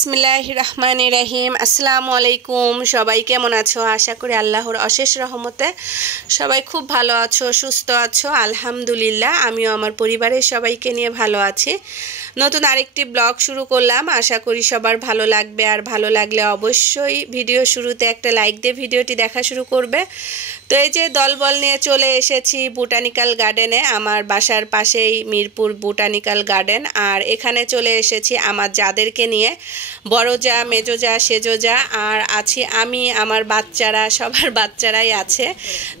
বিসমিল্লাহির রহমানির রহিম। আসসালামু আলাইকুম। সবাই কেমন আছো? আশা করি আল্লাহর অশেষ রহমতে সবাই খুব ভালো আছো, সুস্থ আছো। আলহামদুলিল্লাহ, আমিও আমার পরিবারের সবাইকে নিয়ে ভালো আছি। নতুন আরেকটি ব্লগ শুরু করলাম, আশা করি সবার ভালো লাগবে। আর ভালো লাগলে অবশ্যই ভিডিও শুরুতে একটা লাইক দিয়ে ভিডিওটি দেখা শুরু করবে। তো এই যে দলবল নিয়ে চলে এসেছি বোটানিক্যাল গার্ডেনে, আমার বাসার পাশেই মিরপুর বোটানিক্যাল গার্ডেন। আর এখানে চলে এসেছি আমার যাদেরকে নিয়ে, বড় যা, মেজো যা, সেজো যা, আর আছি আমি, আমার বাচ্চারা, সবার বাচ্চারাই আছে।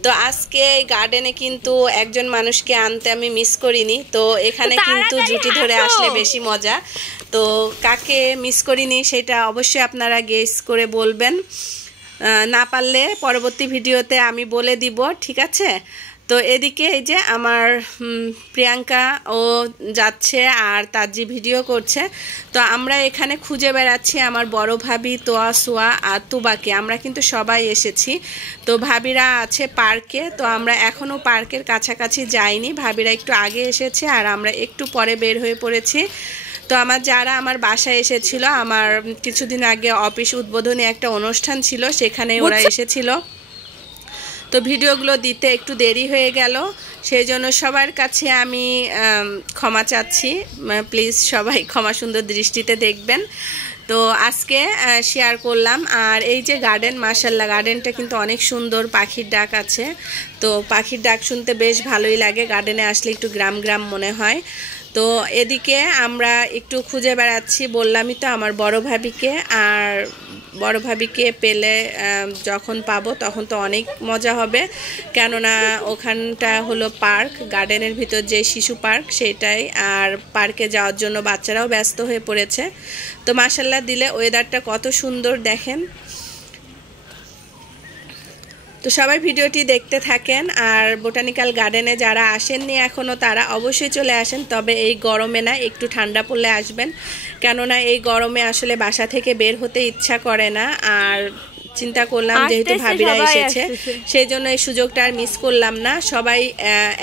তো আজকে গার্ডেনে কিন্তু একজন মানুষকে আনতে আমি মিস করিনি। তো এখানে কিন্তু জুটি ধরে আসলে বেশি মজা। তো কাকে মিস করিনি সেটা অবশ্যই আপনারা গেস করে বলবেন, না পারলে পরবর্তী ভিডিওতে আমি বলে দিব, ঠিক আছে? তো এদিকে এই যে আমার প্রিয়াঙ্কা ও যাচ্ছে আর তাজি ভিডিও করছে। তো আমরা এখানে খুঁজে বেড়াচ্ছি আমার বড় ভাবি তোয়া, সোয়া আর তুবাকে। আমরা কিন্তু সবাই এসেছি। তো ভাবিরা আছে পার্কে। তো আমরা এখনও পার্কের কাছাকাছি যাইনি, ভাবিরা একটু আগে এসেছে আর আমরা একটু পরে বের হয়ে পড়েছি। তো যারা আমার বাসায় এসেছিল, আমার কিছুদিন আগে অফিস উদ্বোধনী একটা অনুষ্ঠান ছিল, সেখানে ওরা এসেছিল। তো ভিডিওগুলো দিতে একটু দেরি হয়ে গেল, সেই জন্য সবার কাছে আমি ক্ষমা চাচ্ছি। প্লিজ সবাই ক্ষমা সুন্দর দৃষ্টিতে দেখবেন। তো আজকে শেয়ার করলাম। আর এই যে গার্ডেন, মাশাআল্লাহ গার্ডেনটা কিন্তু অনেক সুন্দর, পাখির ডাক আছে। তো পাখির ডাক শুনতে বেশ ভালোই লাগে, গার্ডেনে আসলে একটু গ্রাম গ্রাম মনে হয়। তো এদিকে আমরা একটু খুঁজে বেড়াচ্ছি, বললামই তো আমার বড় ভাবিকে। আর বড় ভাবিকে পেলে যখন পাবো তখন তো অনেক মজা হবে, কেননা ওখানটা হলো পার্ক, গার্ডেনের ভিতর যে শিশু পার্ক সেটাই। আর পার্কে যাওয়ার জন্য বাচ্চারাও ব্যস্ত হয়ে পড়েছে। তো মাশাআল্লাহ দিলে ওয়েদারটা কত সুন্দর দেখেন। তো সবাই ভিডিওটি দেখতে থাকেন। আর বোটানিক্যাল গার্ডেনে যারা আসেননি এখনও, তারা অবশ্যই চলে আসেন। তবে এই গরমে না, একটু ঠান্ডা পড়লে আসবেন, কেননা এই গরমে আসলে বাসা থেকে বের হতে ইচ্ছা করে না। আর চিন্তা করলাম যেহেতু ভাবিরা এসেছে, সেই জন্য এই সুযোগটা আর মিস করলাম না। সবাই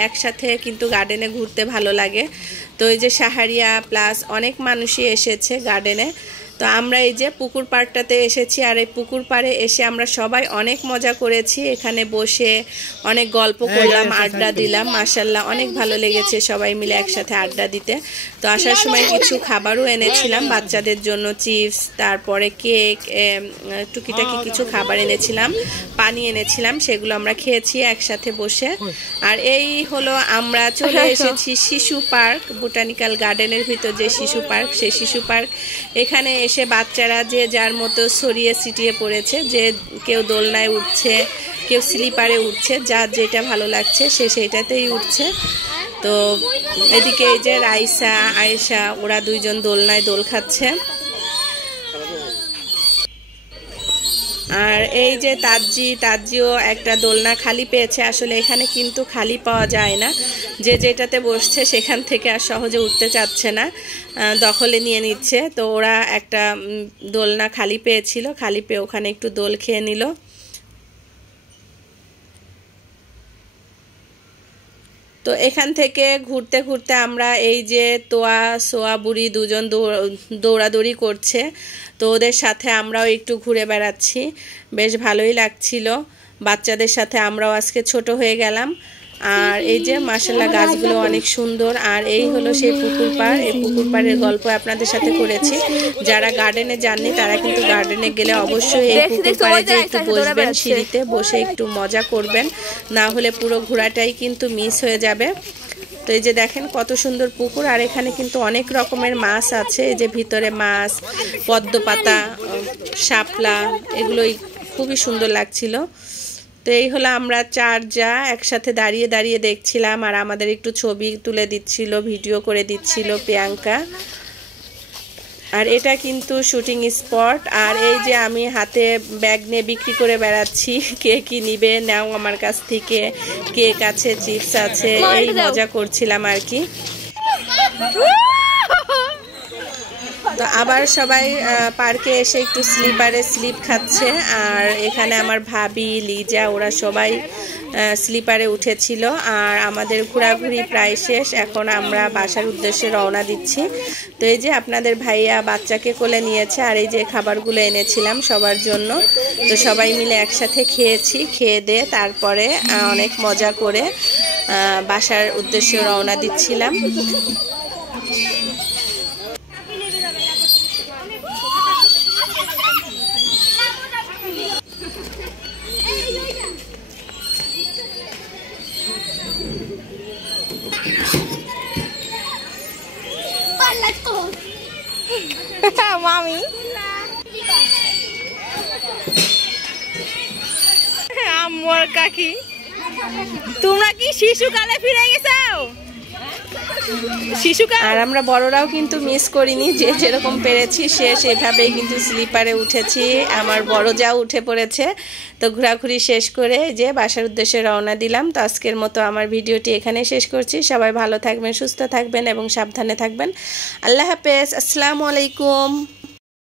একসাথে কিন্তু গার্ডেনে ঘুরতে ভালো লাগে। তো এই যে সাহারিয়া প্লাস অনেক মানুষই এসেছে গার্ডেনে। তো আমরা এই যে পুকুর পাড়টাতে এসেছি, আর এই পুকুর পাড়ে এসে আমরা সবাই অনেক মজা করেছি। এখানে বসে অনেক গল্প করলাম, আড্ডা দিলাম। মাশাআল্লাহ অনেক ভালো লেগেছে সবাই মিলে একসাথে আড্ডা দিতে। তো আসার সময় কিছু খাবারও এনেছিলাম বাচ্চাদের জন্য, চিপস, তারপরে কেক, টুকিটাকি কিছু খাবার এনেছিলাম, পানি এনেছিলাম, সেগুলো আমরা খেয়েছি একসাথে বসে। আর এই হলো আমরা চলে এসেছি শিশু পার্ক, বোটানিক্যাল গার্ডেনের ভিতর যে শিশু পার্ক, সেই শিশু পার্ক। এখানে এসে বাচ্চারা যে যার মতো ছড়িয়ে ছিটিয়ে পড়েছে, যে কেউ দোলনায় উঠছে, কেউ স্লিপারে উঠছে, যার যেটা ভালো লাগছে সে সেইটাতেই উঠছে। তো এদিকে এই যে রাইসা, আয়েশা, ওরা দুইজন দোলনায় দোল খাচ্ছে। আর এই যে তাজিও একটা দোলনা খালি পেয়েছে। আসলে এখানে কিন্তু খালি পাওয়া যায় না, যে যেটাতে বসছে সেখান থেকে আর সহজে উঠতে চাচ্ছে না, দখলে নিয়ে নিচ্ছে। তো ওরা একটা দোলনা খালি পেয়েছিল, খালি পেয়ে ওখানে একটু দোল খেয়ে নিল। তো এখান থেকে ঘুরতে ঘুরতে আমরা এই যে তোয়া, সোয়া বুড়ি দুজন দৌড়াদৌড়ি করছে। তো ওদের সাথে আমরাও একটু ঘুরে বেড়াচ্ছি, বেশ ভালোই লাগছিল। বাচ্চাদের সাথে আমরাও আজকে ছোট হয়ে গেলাম। আর এই যে মাশাআল্লাহ গাছগুলো অনেক সুন্দর। আর এই হলো সেই পুকুর পাড়। এই পুকুর পাড়ের গল্প আপনাদের সাথে করেছি। যারা গার্ডেনে যাননি তারা কিন্তু গার্ডেনে গেলে অবশ্যই এই পুকুর পাড়ে যে একটু বসবেন, সিঁড়িতে বসে একটু মজা করবেন, না হলে পুরো ঘোরাটাই কিন্তু মিস হয়ে যাবে। তো এই যে দেখেন কত সুন্দর পুকুর। আর এখানে কিন্তু অনেক রকমের মাছ আছে, এই যে ভিতরে মাছ, পদ্মপাতা, শাপলা, এগুলোই খুবই সুন্দর লাগছিল। তো এই হলো আমরা চার যা একসাথে দাঁড়িয়ে দাঁড়িয়ে দেখছিলাম, আর আমাদের একটু ছবি তুলে দিচ্ছিল, ভিডিও করে দিচ্ছিল প্রিয়াঙ্কা। আর এটা কিন্তু শুটিং স্পট। আর এই যে আমি হাতে ব্যাগ নিয়ে বিক্রি করে বেড়াচ্ছি, কে কি নিবে নাও আমার কাছ থেকে, কেক আছে, চিপস আছে, এই মজা করছিলাম আর কি। তো আবার সবাই পার্কে এসে একটু স্লিপারে স্লিপ খাচ্ছে। আর এখানে আমার ভাবি লিজা ওরা সবাই স্লিপারে উঠেছিল। আর আমাদের ঘোরাঘুরি প্রায় শেষ, এখন আমরা বাসার উদ্দেশ্যে রওনা দিচ্ছি। তো এই যে আপনাদের ভাইয়া বাচ্চাকে কোলে নিয়েছে, আর এই যে খাবারগুলো এনেছিলাম সবার জন্য। তো সবাই মিলে একসাথে খেয়েছি, খেয়ে দিয়ে তারপরে অনেক মজা করে বাসার উদ্দেশ্যে রওনা দিচ্ছিলাম। মামি আম্মুর কাকি, তোমরা কি শিশুকালে ফিরে গেছো? শিশুকাল। আর আমরা বড়রাও কিন্তু মিস করিনি, যে যেরকম পেরেছি সে সেভাবেই কিন্তু স্লিপারে উঠেছি। আমার বড় যাও উঠে পড়েছে। তো ঘোরাঘুরি শেষ করে যে বাসার উদ্দেশ্যে রওনা দিলাম। তো আজকের মতো আমার ভিডিওটি এখানে শেষ করছি। সবাই ভালো থাকবেন, সুস্থ থাকবেন এবং সাবধানে থাকবেন। আল্লাহ হাফেজ, আসসালামু আলাইকুম।